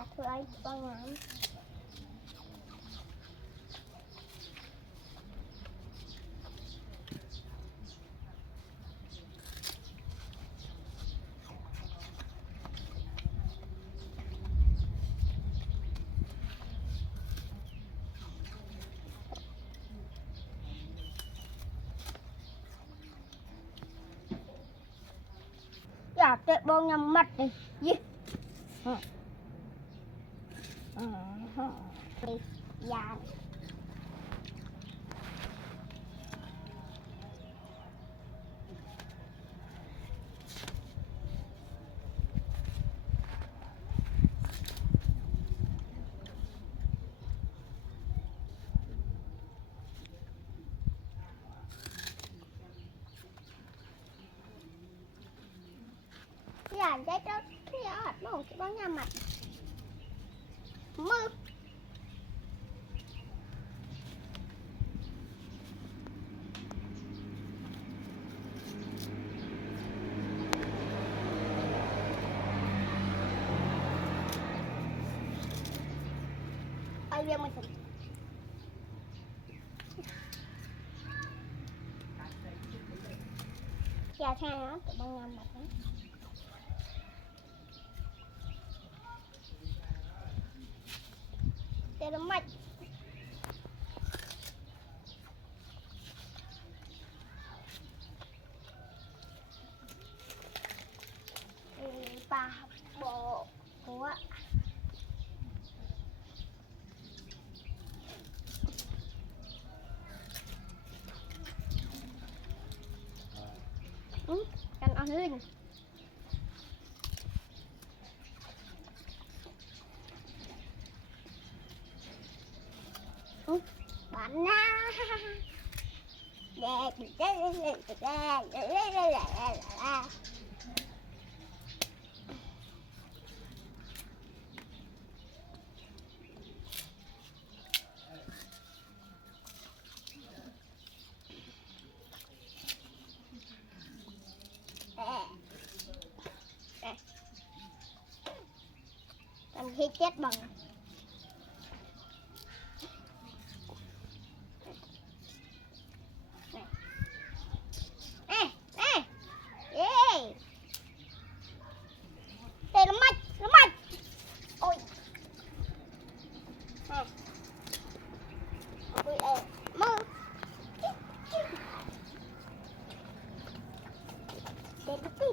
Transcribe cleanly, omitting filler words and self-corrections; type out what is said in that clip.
Dạ thưa anh con ngắm. Dạ tụi bông nhắm mắt đi. Gì? Đi. Dạ. Dạ trái đó cái ở đâu cái bóng nhà mặt mơ ai biết mình dạ thay nó cái bóng nhà mặt đó. Để nó mạch ba bộ của cần ăn hơn bạn na làm khi chết bằng nó mạch ôi ôi mơ để nó đi